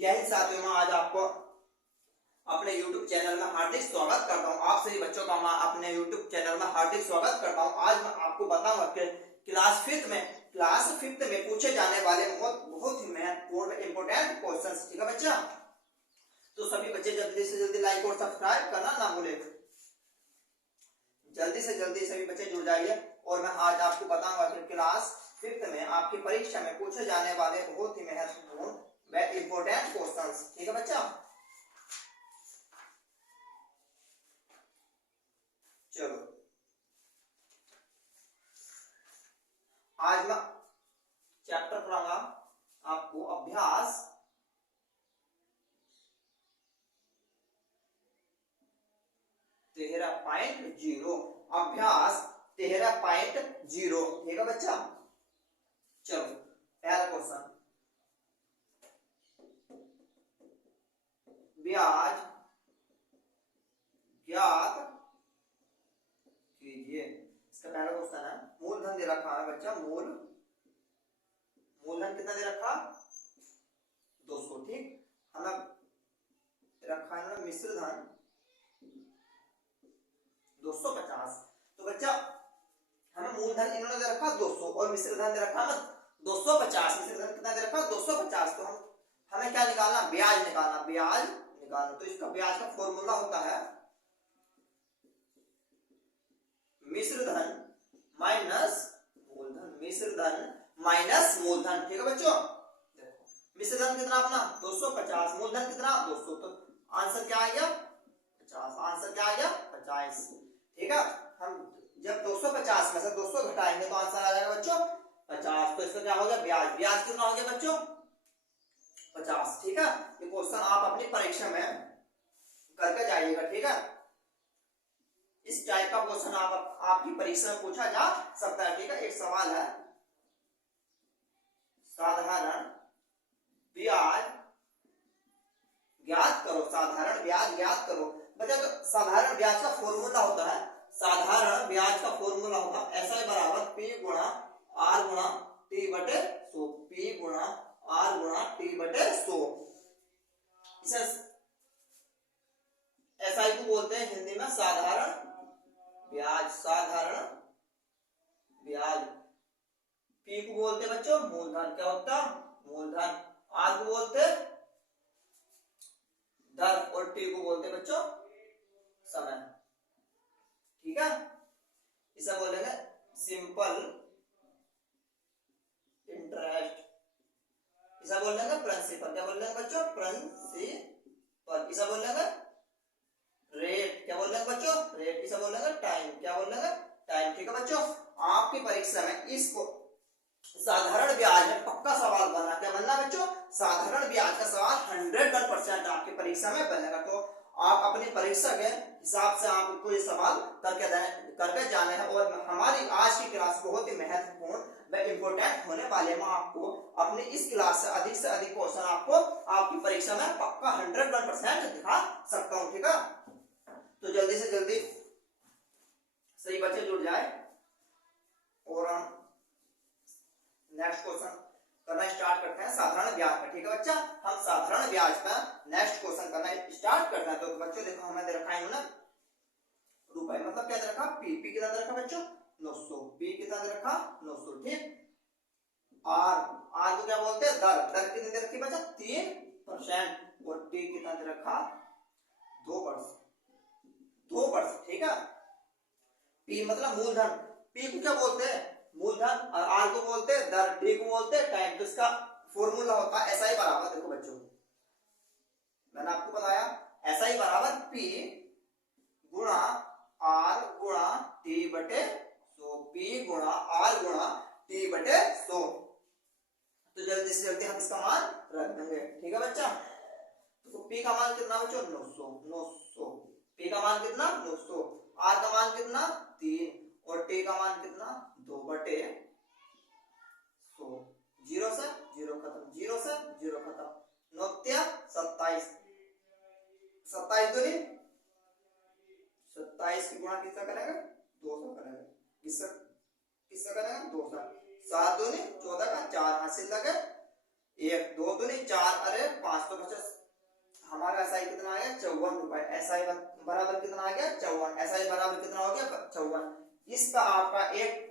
यही साथियों मैं आज आपको अपने YouTube चैनल में हार्दिक स्वागत करता हूँ। आप सभी बच्चों का मैं अपने YouTube चैनल में हार्दिक स्वागत करता हूँ। आज मैं आपको बताऊंगा कि क्लास फिफ्थ में पूछे जाने वाले बहुत ही महत्वपूर्ण इंपोर्टेंट क्वेश्चंस। ठीक है बच्चा, तो सभी बच्चे जल्दी से जल्दी लाइक और सब्सक्राइब करना ना भूले। जल्दी से जल्दी सभी बच्चे जुड़ जाइए। और मैं आज आपको बताऊंगा कि क्लास फिफ्थ में आपकी परीक्षा में पूछे जाने वाले बहुत ही महत्वपूर्ण व इंपोर्टेंट क्वेश्चंस। ठीक है बच्चा, चलो आज मैं चैप्टर पढ़ाऊंगा आपको अभ्यास 13.0। अभ्यास 13.0। ठीक है बच्चा, चलो पहला क्वेश्चन, ब्याज ज्ञात कीजिए। इसका पहला क्वेश्चन है, मूलधन दे रखा है बच्चा, मूलधन कितना दे रखा, 200। ठीक, हमें रखा है मिश्र धन 250। तो बच्चा हमें मूलधन इन्होंने दे रखा 200 और मिश्र धन दे रखा 250। मिश्र धन कितना दे रखा 250। तो हमें क्या निकालना, ब्याज निकालना। तो इसका ब्याज का फॉर्मूला होता है मिश्र धन माइनस मूलधन। ठीक है बच्चों, देखो मिश्र धन कितना अपना 250, मूलधन कितना 200। तो आंसर क्या आ गया 50। आंसर क्या आ गया 50। ठीक है, हम जब 250 में से 200 घटाएंगे तो आंसर आ जाएगा बच्चों 50। तो इसका क्या हो गया ब्याज कितना हो गया बच्चों 50। ठीक है, ये क्वेश्चन आप अपनी परीक्षा में करके जाइएगा। ठीक है, इस टाइप का क्वेश्चन आपकी परीक्षा में पूछा जा सकता है। ठीक है, एक सवाल है, साधारण ब्याज ज्ञात करो। साधारण ब्याज ज्ञात करो बच्चा। तो साधारण ब्याज का फॉर्मूला होता है, ऐसा ही बराबर P गुणा R गुणा T बटे 100। P गुणा R गुणा T बटे 100। इसे SI को बोलते हैं हिंदी में साधारण ब्याज। P को बोलते हैं बच्चों मूलधन। क्या होता मूलधन। R को बोलते दर और T को बोलते हैं बच्चों समय। ठीक है, इसे बोलेंगे सिंपल इंटरेस्ट। इसे बोलेंगे प्रिंसिपल। क्या बोलेंगे बच्चों प्रिंसिपल। इसे बोलेंगे रेट। क्या बोलेंगे बच्चों रेट। इसे बोलेंगे टाइम। क्या बोलेंगे टाइम। ठीक है बच्चों, आपकी परीक्षा में इसको साधारण ब्याज में पक्का सवाल बना। क्या बनना बच्चों, साधारण ब्याज का सवाल 100% आपकी परीक्षा में बनेगा। तो आप अपनी परीक्षा के हिसाब से आपको ये सवाल करके जाने हैं। और हमारी आज की क्लास बहुत ही महत्वपूर्ण व इम्पोर्टेंट होने वाले। मैं आपको अपनी इस क्लास से अधिक क्वेश्चन आपको आपकी परीक्षा में पक्का 100% दिखा सकता हूँ। ठीक है, तो जल्दी से जल्दी सही बच्चे जुड़ जाए और हम नेक्स्ट क्वेश्चन करना स्टार्ट करते हैं साधारण ब्याज का। ठीक है बच्चा, हम साधारण ब्याज का नेक्स्ट क्वेश्चन करना स्टार्ट करते हैं। तो बच्चों देखो हमें दे रखा है ना रुपए, मतलब क्या दे रखा पी कितना दे रखा बच्चों 900। पी कितना दे रखा 900। ठीक, आर को क्या बोलते हैं दर कितनी दे रखी बच्चा 3%। और टी कितना दे रखा 2%। ठीक है, पी मतलब मूलधन। पी को क्या बोलते हैं मूलधन, और आर को बोलते हैं दर, टी को बोलते हैं टाइम। तो इसका फॉर्मूला होता है SI बराबर, देखो बच्चों मैंने आपको बताया SI बराबर P गुणा R गुणा T बटे 100। P गुणा R गुणा T बटे 100। तो जल्दी से जल्दी हम इसका मान रख देंगे। ठीक है बच्चा, तो P का मान कितना बच्चों 900। P का मान कितना 900, R का मान कितना 3 और T का मान कितना 2 बटे 100। 0 से 0 खत्म, 0 से 0 खत्म। 9 27, 27 दूनी 27 की गुणा किससे करेंगे 200 करेंगे। किससे करेंगे 200। 7 दूनी 14 का 4 हासिल लगे 1, 2 दूनी 4 अरे 5 तो बच्चा हमारा एसआई कितना आ गया 54 रुपए। एसआई बराबर कितना आ गया 54। एसआई बराबर कितना हो गया 54। इसका आपका एक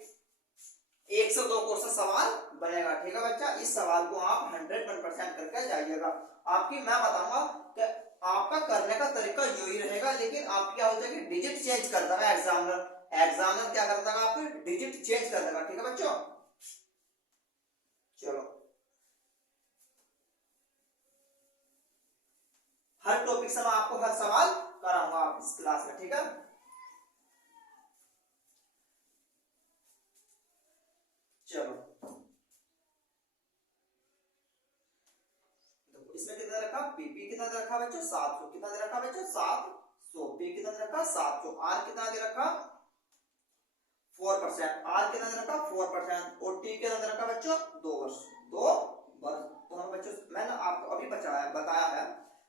से दो क्वेश्चन सवाल बनेगा। ठीक है बच्चा, इस सवाल को आप 101% करके जाइएगा। आपकी मैं बताऊंगा कि आपका करने का तरीका यू ही रहेगा, लेकिन आप क्या हो जाएगी डिजिट चेंज कर देगा एग्जामिनर। एग्जामिनर क्या कर देगा आपके डिजिट चेंज कर देगा। ठीक है बच्चों, चलो हर टॉपिक से मैं आपको हर सवाल कराऊंगा आप इस क्लास में। ठीक है, चलो देखो इसमें कितना रखा पीपी कितना दे रखा बच्चों 700। कितना दे रखा बच्चों 700। पी कितना दे रखा 700। आर कितना दे रखा 4%। आर कितना दे रखा 4% और टी कितना दे रखा बच्चों 2 वर्ष। 2 वर्ष तो हम बच्चों मैंने आपको अभी बताया है,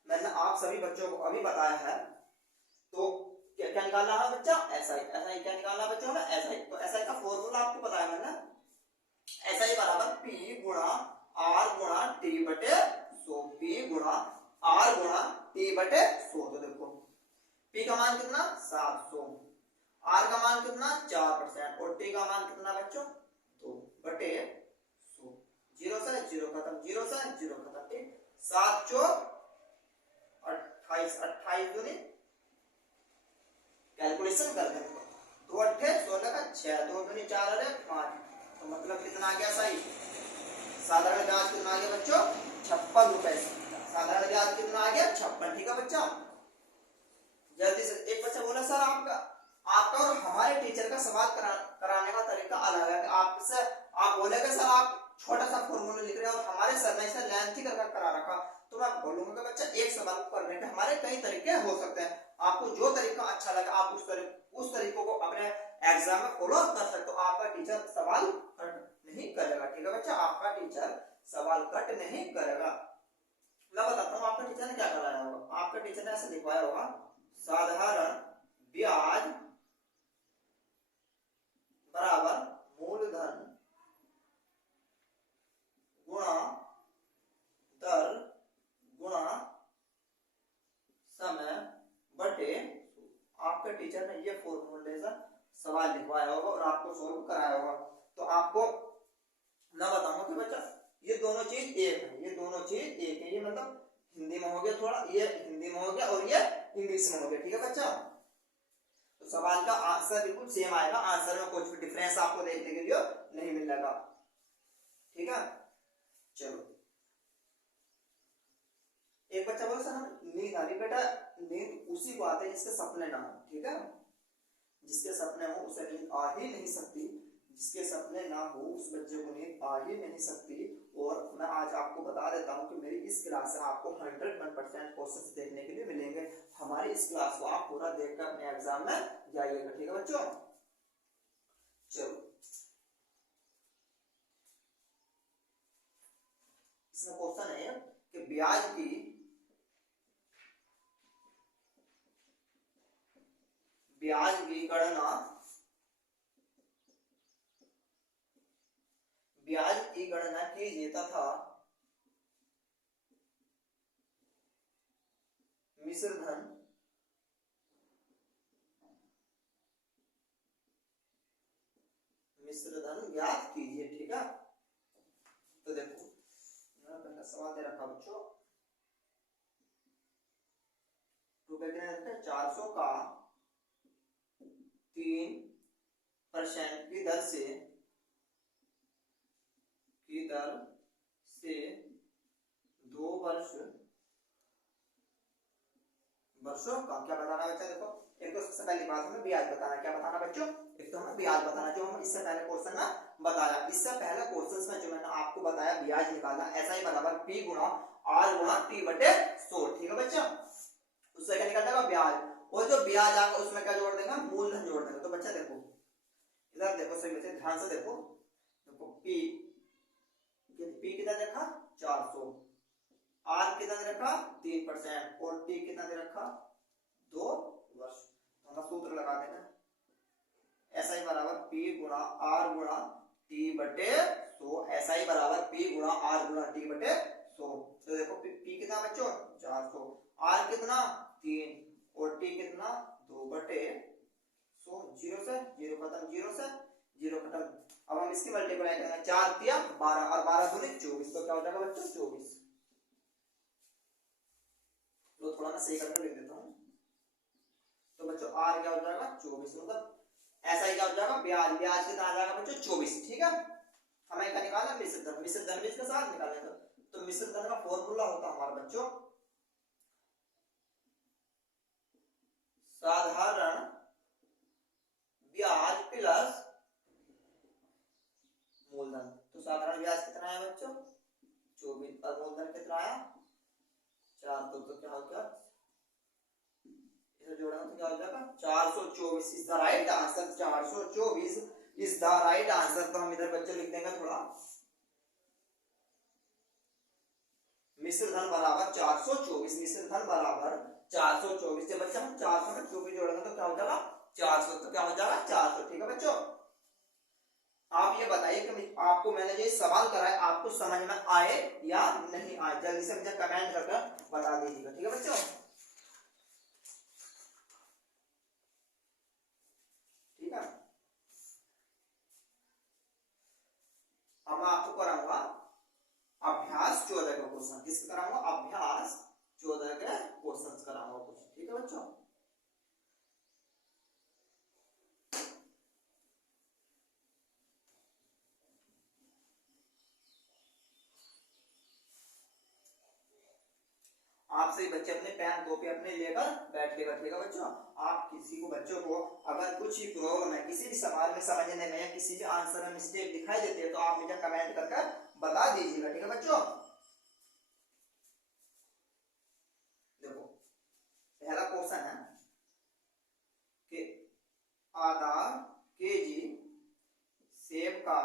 मैंने आप सभी बच्चों को अभी बताया है। तो क्या क्या निकालना है बच्चा एसआई। एसआई क्या निकालना है बच्चों हमें एसआई। तो एसआई का फॉर्मूला आपको पता है मैंने, एसआई बराबर पी गुणा आर गुणा टी बटे 100। पी गुणा आर गुणा टी बटे 100। तो देखो पी का मान कितना 700, आर का मान कितना 4% और टी का मान कितना बच्चों 2 बटे 100। 0 से 0 खत्म, 0 से 0 खत्म। ठीक, 7 चौक 28, 28 दूनी कैलकुलेशन कर देंगे। 2 अट्ठे 16 का 6, 2 दूनी 4 अरे 5। तो मतलब कितना आ गया सही। साधारण ब्याज कितना आ गया बच्चों 56 रुपए। साधारण ब्याज कितना आ गया 56। ठीक है बच्चा, जल्दी से एक बच्चा बोला सर आपका और हमारे टीचर का सवाल कराने का तरीका अलग है। आपसे आप बोलेगे सर आप छोटा सा फॉर्मूला लिख रहे हैं और हमारे सर ने इसे लेंथी कर करा रखा। तो मैं बोलूंगा कि बच्चा एक सवाल को करने के हमारे कई तरीके हो सकते हैं। आपको जो तरीका अच्छा लगा आप उस तरीकों को अपने एग्जाम में फॉलो कर सकते हो। आपका टीचर सवाल कट नहीं करेगा। ठीक है बच्चा, आपका टीचर सवाल कट नहीं करेगा। मैं बताता हूँ आपका टीचर ने क्या कराया होगा। आपका टीचर ने ऐसे लिखवाया होगा साधारण ब्याज बराबर मूलधन गुणा दर गुणा समय बटे। आपके टीचर ने ये फॉर्मूले से सवाल लिखवाया होगा और आपको सोल्व कराया होगा। तो आपको मैं बताऊंगा कि बच्चा ये दोनों चीज एक है, ये दोनों चीज एक है। ये मतलब हिंदी में हो गया थोड़ा, ये हिंदी में हो गया और ये इंग्लिश में हो गया। ठीक है बच्चा, तो सवाल का आंसर बिल्कुल सेम आएगा। आंसर में कुछ भी डिफरेंस आपको देखने के लिए नहीं मिलेगा। ठीक है, चलो एक बच्चा बोला सर हम नींद आ रही। बेटा नींद उसी को आते हैं जिसके सपने ना हो। ठीक है, जिसके सपने हो उसे नींद आ ही नहीं सकती। जिसके सपने ना हो उस बच्चे को नींद आ ही नहीं सकती। और मैं आज आपको बता देता हूं कि मेरी इस क्लास से आपको 101% क्वेश्चंस देखने के लिए मिलेंगे। हमारी इस क्लास को आप पूरा देखकर अपने एग्जाम में जाइएगा। ठीक है बच्चों, चलो इसमें क्वेश्चन है कि ब्याज की गणना कीजिए तथा मिश्र धन ज्ञात कीजिए। ठीक है, तो देखो मैं पहला सवाल दे रखा बच्चों, रुपए के 400 का 3% की दर से 2 वर्षों का क्या बताना बच्चा। देखो एक तो सबसे पहली बात हमें ब्याज बताना। क्या बताना बच्चों, एक तो हमें ब्याज बताना जो हम इससे पहले क्वेश्चन में बताया। इससे पहले क्वेश्चन में जो मैंने आपको बताया ब्याज निकालना एसआई बराबर पी गुणा आर गुणा टी बटे 100। ठीक है बच्चा, उससे क्या निकल जाएगा ब्याज, और जो ब्याज आएगा उसमें क्या जोड़ देगा मूलधन जोड़ देगा। तो बच्चा देखो इधर देखो सही बच्चे ध्यान से देखो, पी कितना देखा 400, आर कितना दे रखा 3% और टी कितना दे रखा 2 वर्ष। तो हम सूत्र लगा देना एसआई बराबर पी गुणा आर गुणा टी बटे 100। एसआई बराबर पी गुणा आर गुणा टी बटे 400। तो देखो पी कितना बच्चों 400, आर कितना 3 और टी कितना 2/100। जीरो से जीरो खत्म, जीरो से जीरो खत्म। अब हम इसकी मल्टीप्लाई करेंगे, 4 तिया 12 और 12 दूनी 24, तो क्या हो जाएगा बच्चों 24। तो थोड़ा मैं सही करके लिख देता हूँ। तो बच्चों आर क्या हो जाएगा 24, मतलब ऐसा ही क्या हो जाएगा ब्याज, ब्याज कितना आ जाएगा बच्चों 24। ठीक है, हमें क्या निकालना मिश्रित धन, मिश्रित धन भी इसके साथ निकालेंगे। तो मिश्रित धन का फॉर्मूला होता है हमारा बच्चों साधारण ब्याज प्लस मूलधन। तो साधारण ब्याज कितना है बच्चों 24 और मूलधन कितना आया 4। तो क्या हो गया, इसे जोड़ेंगे तो क्या हो जाएगा 424 is the right answer. 424 is the right answer. तो हम इधर बच्चों लिख देंगे थोड़ा, मिश्र धन बराबर 424, मिश्र धन बराबर 424। जब बच्चा हम 400 में 24 जोड़ेंगे तो क्या हो जाएगा 400। तो क्या हो जाएगा 400। ठीक है बच्चों, आप ये बताइए कि आपको मैंने जो सवाल कराया आपको समझ में आए या नहीं आए, जल्दी से मुझे कमेंट करके बता दीजिएगा। ठीक है बच्चों, ठीक है। अब मैं आपको कराऊंगा अभ्यास 14 का क्वेश्चन। किसका कराऊंगा अभ्यास 14 के क्वेश्चन कराऊंगा कुछ। ठीक है बच्चों, आप सभी बच्चे अपने पेन कॉपी अपने लेकर बैठ के रखिएगा बच्चों। आप किसी को बच्चों को अगर कुछ ही प्रॉब्लम है किसी भी सवाल में समझने में या किसी भी आंसर में मिस्टेक दिखाई देती है तो आप मुझे कमेंट करके बता दीजिएगा। ठीक है बच्चों, देखो पहला क्वेश्चन है कि आधा केजी सेब का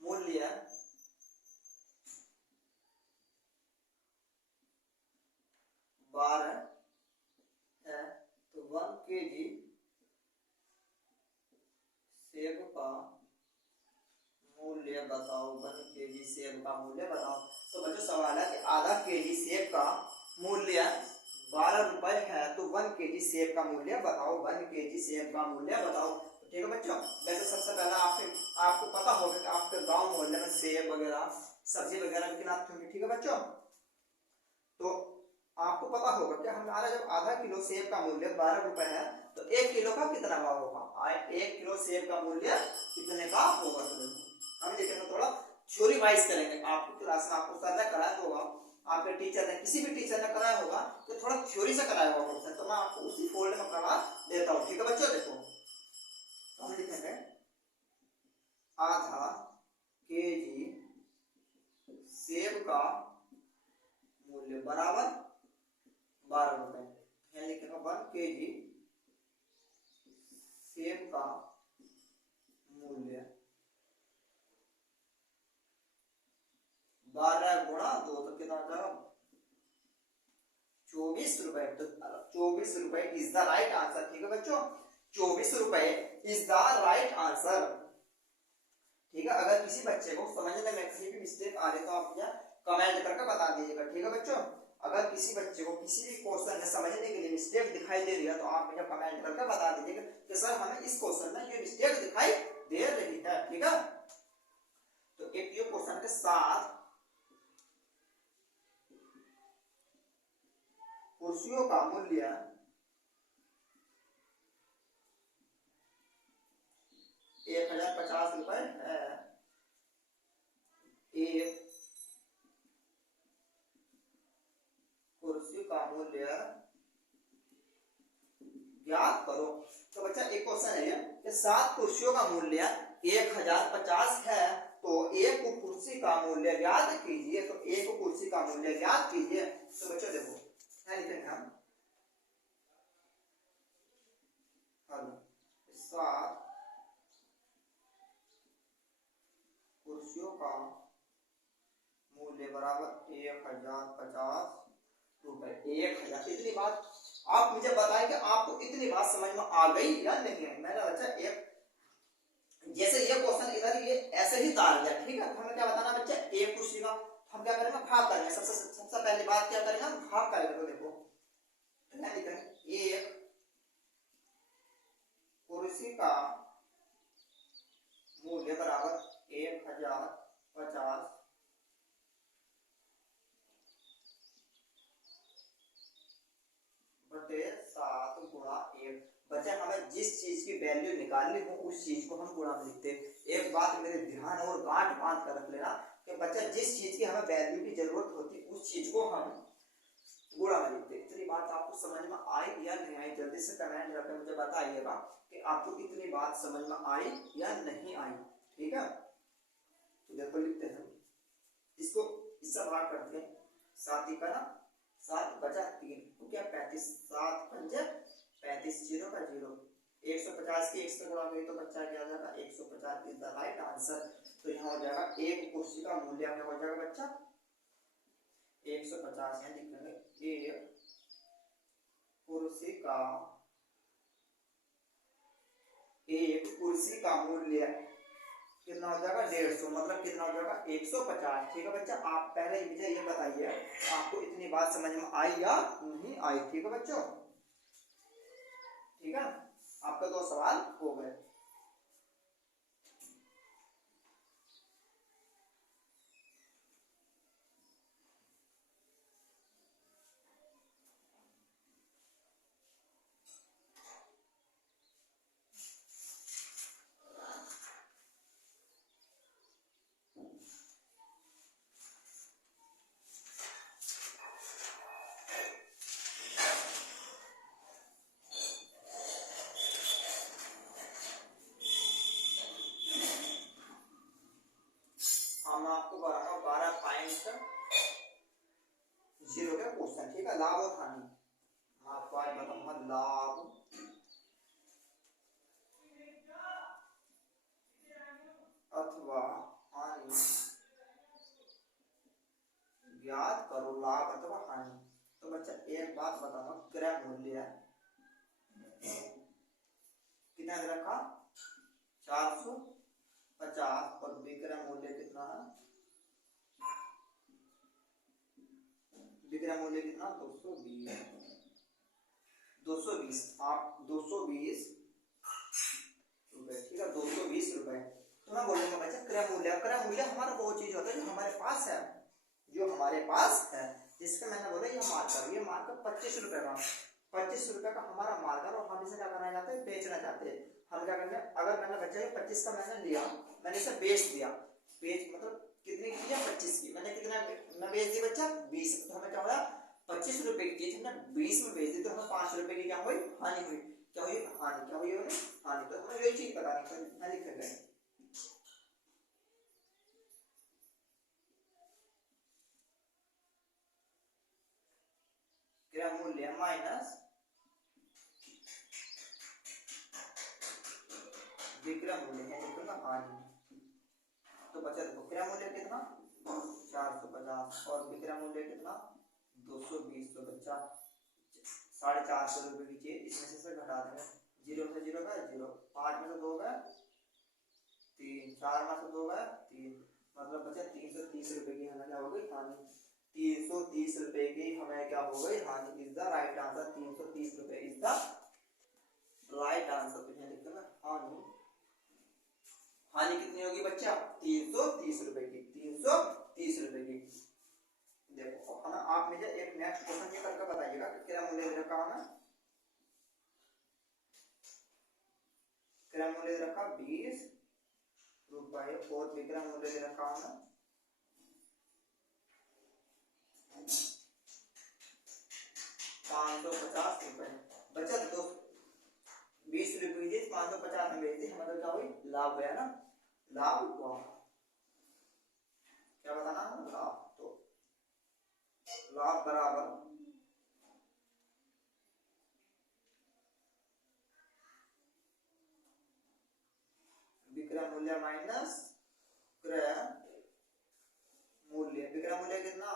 मूल्य 12 है, तो 1 केजी सेब का मूल्य बताओ। 1 केजी सेब का मूल्य बताओ। तो बच्चों सवाल है कि आधा केजी सेब का मूल्य 12 रुपए है, तो 1 केजी सेब का मूल्य बताओ। 1 केजी सेब का मूल्य बताओ। ठीक है बच्चों, वैसे सबसे पहला आपको पता होगा कि आपके गांव मोहल्ले में सेब वगैरह सब्जी वगैरह कितनाते होंगे। ठीक है बच्चों, तो आपको पता होगा कि हमारा जब आधा किलो सेब का मूल्य 12 रुपए है तो 1 किलो का कितना भाव होगा। 1 किलो सेब का मूल्य कितने का होगा। तो देखो हम देखेंगे थोड़ा थ्योरी वाइज करेंगे। आपकी क्लास में आपको सर ने कराया होगा, आपके टीचर ने किसी भी टीचर ने कराया होगा तो थोड़ा थ्योरी से कराया होगा क्वेश्चन, तो मैं आपको उसी फोल्ड में करा देता हूँ। ठीक है बच्चों, देखो हम लिखेंगे आधा केजी सेब का मूल्य बराबर 12 रुपए। यहाँ लिखेगा 1 केजी सेब का मूल्य 12 गुणा 2 तो कितना हो जाएगा 24 रुपए। तो 24 रुपए इज द राइट आंसर। ठीक है बच्चों, 24 रुपए इज द राइट आंसर। ठीक है, अगर किसी बच्चे को समझने में किसी भी मिस्टेक आ रही तो आप मुझे कमेंट करके बता दीजिएगा। ठीक है बच्चों, अगर किसी बच्चे को किसी भी क्वेश्चन में समझने के लिए मिस्टेक दिखाई दे रही है तो आप मुझे कमेंट करके बता दीजिएगा कि सर हमें इस क्वेश्चन में ये मिस्टेक दिखाई दे रही है। ठीक है, तो एक ये क्वेश्चन के साथ कुर्सियों का मूल्य 1050 रुपए है। एक कुर्सी का मूल्य ज्ञात करो। तो बच्चा एक क्वेश्चन है कि 7 कुर्सियों का मूल्य 1050 है, तो एक कुर्सी का मूल्य ज्ञात कीजिए। तो एक कुर्सी का मूल्य ज्ञात कीजिए। तो बच्चा देखो क्या लिखेंगे हम 7 कुर्सियों का मूल्य बराबर 1050 रुपए। 1000। इतनी बात आप मुझे बताएं कि आपको इतनी बात समझ में आ गई या नहीं है। मैंने बच्चा एक जैसे ये क्वेश्चन इधर ये ऐसे ही तार गया। ठीक है, हमें क्या बताना क्या करेंगे, भाग करेंगे। सबसे सबसे पहली बात क्या करेंगे, हम भाग करेंगे। तो देखो क्या लिखेंगे, एक कुर्सी का मूल्य बराबर 1050 बटे 7 गुणा 1। बच्चे हमें जिस चीज की वैल्यू निकालनी हो उस चीज को हम गुणा में लिखते हैं। एक बात मेरे ध्यान और गांठ बांध कर रख लेना कि बच्चा जिस चीज की हमें वैल्यू की जरूरत होती है उस चीज को हम गुणा में लिखते हैं। इतनी बात आपको समझ में आई या नहीं आई, जल्दी से कमेंट करके मुझे बताइएगा कि आपको इतनी बात समझ में आई या नहीं आई। ठीक है, तो देखो लिखते हैं इसको, इससे भाग करते हैं। 7 का ना 7 बचा 3 तो क्या 35, 7 पंजे 35, 0 का 0। 150 की 1 से गुणा करें तो बच्चा क्या आ जाएगा, 150 इज द राइट आंसर। तो यहाँ हो जाएगा एक कुर्सी का मूल्य क्या हो जाएगा बच्चा, 150 है। लिखेंगे एक कुर्सी का, एक कुर्सी का मूल्य कितना हो जाएगा, 150, मतलब कितना हो जाएगा 150। ठीक है बच्चा, आप पहले मुझे ये बताइए आपको इतनी बात समझ में आई या नहीं आई। ठीक है बच्चों, ठीक है, आपका 2 सवाल हो गए। हम आपको कराना 12.0 का क्वेश्चन। ठीक है, लाभ और हानि, आपको आज बताऊंगा लाभ अथवा हानि, ज्ञात करो लाभ अथवा हानि। तो बच्चा एक बात बताऊंगा, क्रय मूल्य कितना रखा 450 और विक्रय मूल्य कितना है, विक्रय मूल्य कितना 220। 220 आप 220 रुपए, ठीक है 220 रुपए। तो मैं बोलूंगा बच्चा क्रय मूल्य, क्रय मूल्य हमारा वो चीज होता है जो हमारे पास है, जो हमारे पास है। जिसका मैंने बोला ये मार्कर, ये मार्कर 25 रुपए का, 25 रुपए का हमारा मार्कर, और हम इसे क्या करना चाहते हैं, बेचना चाहते हैं। हम क्या करते हैं, अगर मैंने बच्चा ये 25 का मैंने लिया, मैंने इसे बेच दिया, बेच मतलब कितने की किया 25 की, मैंने कितना मैं बेच दी बच्चा 20। तो हमें क्या हुआ 25 रुपए की चीज हमने 20 में बेच दी, तो हमें 5 रुपए की क्या हुई, हानि हुई। क्या हुई, हानि। क्या हुई हानि। तो हमें ये चीज बतानी है, मैं लिखेंगे क्रय मूल्य माइनस विक्रय मूल्य है, लिखूंगा हानि। तो बचा देखो क्रय मूल्य कितना 450 और विक्रय मूल्य कितना 220। तो बच्चा 450 रुपए की चीज इसमें से घटा देंगे, 0 से 0 गए 0, 5 में से 2 गए 3, 4 में से 2 गए 3, मतलब बचा 330 रुपए की हमें क्या हो गई हानि। 330 रुपए की हमें क्या हो गई हानि, इज द राइट आंसर। 330 रुपए इज द राइट आंसर। तो यहाँ लिखना हानि, हानि कितनी होगी बच्चा 330 रुपए की, 330 रुपए की। देखो हमें आप मुझे एक नेक्स्ट क्वेश्चन ये करके बताइएगा कि क्रय मूल्य रखा हमें, क्रय मूल्य रखा 20 रुपए और विक्रय मूल्य रखा हमें 550 रुपए। बच्चा तो 20 रुपए की 550 में बेच दी, हमारा क्या हुई लाभ गया ना, लाभ हुआ। क्या बताना है लाभ, तो लाभ बराबर विक्रय मूल्य माइनस क्रय मूल्य। विक्रय मूल्य कितना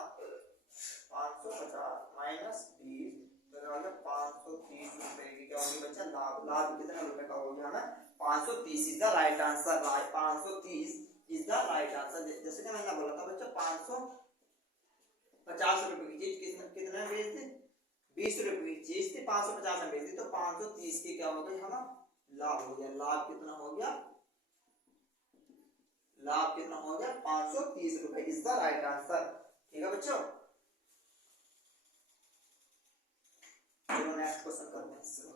550 माइनस 20, तो क्या हो गया 530 रुपए की क्या होगी बच्चा लाभ। लाभ कितने रुपए का हो गया हमें 530 is the right answer. 530 is the right answer. जैसे कि मैंने बोला था बच्चा 500 50 रुपए की चीज कितने में बेच दी, 20 रुपए की चीज थी 550 में बेच दी, तो 530 की क्या हो गई हमारा लाभ हो गया। लाभ कितना हो गया, लाभ कितना हो गया 530 रुपए इज द राइट आंसर। ठीक है बच्चों, चलो नेक्स्ट क्वेश्चन करते हैं इससे।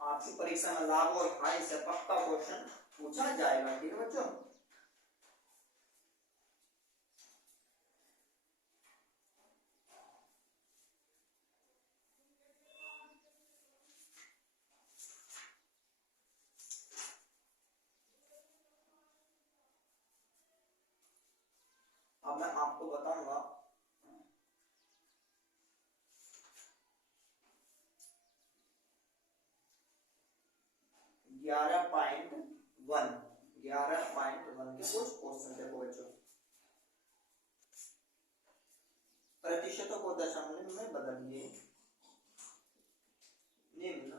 आपकी परीक्षा में लाभ और हानि से पक्का क्वेश्चन पूछा जाएगा। ठीक है बच्चों, अब मैं आपको बताऊंगा 11.1 के कुछ क्वेश्चन। देखो बच्चों, प्रतिशतों को दशमलव में बदलिए। निम्न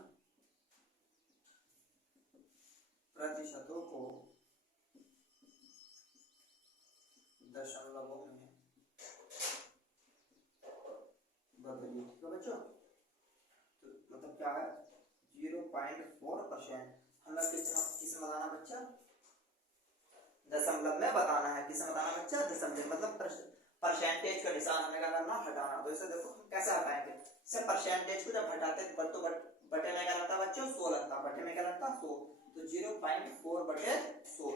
प्रतिशतों को दशमलवों में बदलिए। ठीक है बच्चों, तो मतलब क्या है 0.4%। हमें किसमें बताना बच्चा, दशमलव में बताना है। किसमें बताना बच्चा, दशमलव मतलब परसेंटेज का निशान हमें क्या करना, हटाना। तो इसे देखो हम कैसे हटाएंगे, इसे परसेंटेज को जब हटाते हैं तो बटे में क्या लगता है बच्चों 100 लगता है, बटे में क्या लगता है 100, तो 0.4 बटे 100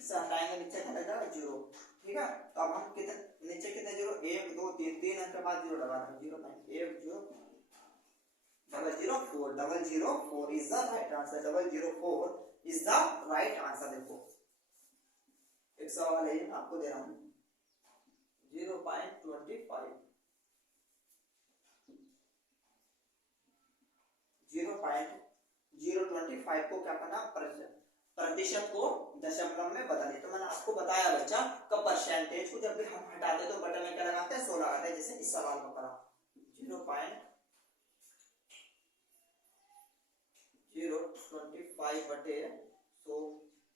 इसे हटाएंगे, नीचे क्या लगेगा 0। ठीक है, तो अब हम कितने नीचे कितने जीरो, 1 2 3 3 अंक के बाद जीरो लगाते हैं, 0.1004 004 is the right answer. 004 is the right answer. देखो एक सवाल है आपको दे रहा हूं 0.25 0.025 को क्या करना, प्रतिशत को दशमलव में बदलने। तो मैंने आपको बताया बच्चा का परसेंटेज को जब भी हम हटाते तो बटन में क्या लगाते हैं 100 लगाते हैं, जैसे इस सवाल को करा 0.025 बटे 100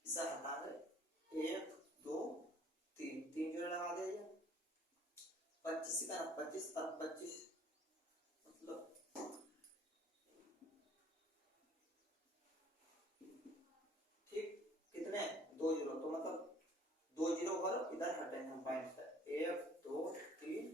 इसे हटा दे 1 2 3 3 जोड़े लगा दे 25 का 25 और 25 मतलब ठीक कितने 2 जीरो, तो मतलब 2 जीरो और इधर हटेंगे हम पॉइंट से 1 2 3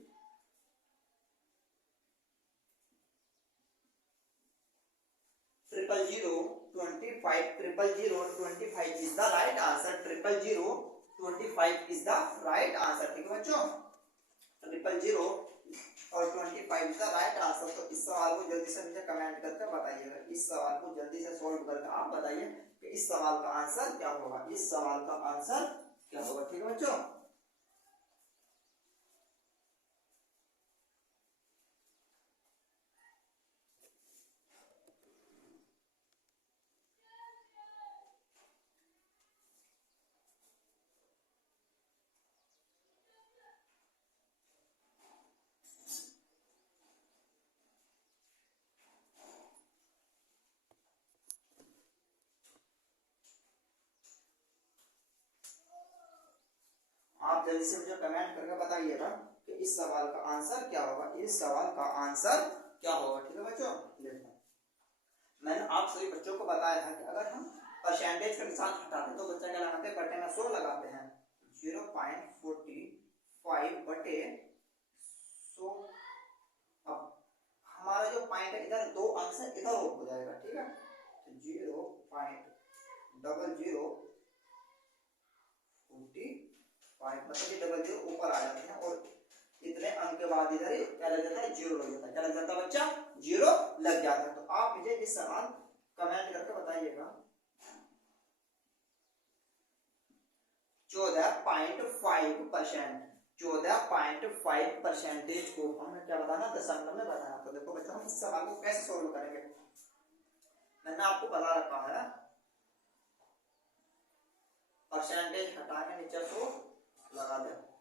0.025 is the right answer। 0.025 is the right answer। ठीक है बच्चों, 0.0 और 25 is the right answer। तो इस सवाल को जल्दी से मुझे कमेंट करके बताइएगा, इस सवाल को जल्दी से सॉल्व करके आप बताइए कि इस सवाल का आंसर क्या होगा, इस सवाल का आंसर क्या होगा। ठीक है बच्चों, आप जल्दी से मुझे कमेंट करके बताइएगा कि इस सवाल का आंसर क्या होगा, इस सवाल का आंसर क्या होगा। ठीक है बच्चों, देखो मैंने आप सभी बच्चों को बताया है कि अगर हम परसेंटेज के निशान हटाते हैं तो बच्चा क्या लगाते हैं, बटे में 100 लगाते हैं। 0.45 बटे 100। अब हमारा जो पॉइंट है इधर 2 अंक से इधर हो जाएगा। ठीक है, तो 0.0045 मतलब ये 00 ऊपर आ जाते हैं और इतने अंक के बाद इधर क्या लग जाता है 0 लग जाता है। क्या लग जाता है बच्चा 0 लग जाता है। तो आप मुझे इस सवाल कमेंट करके बताइएगा 14.5%। 14.5% को हमें क्या बताना, दशमलव में बताना। तो देखो बच्चों हम इस सवाल को कैसे सोल्व करेंगे, मैंने आपको बता रखा है परसेंटेज हटा के नीचे 100 लगा दे।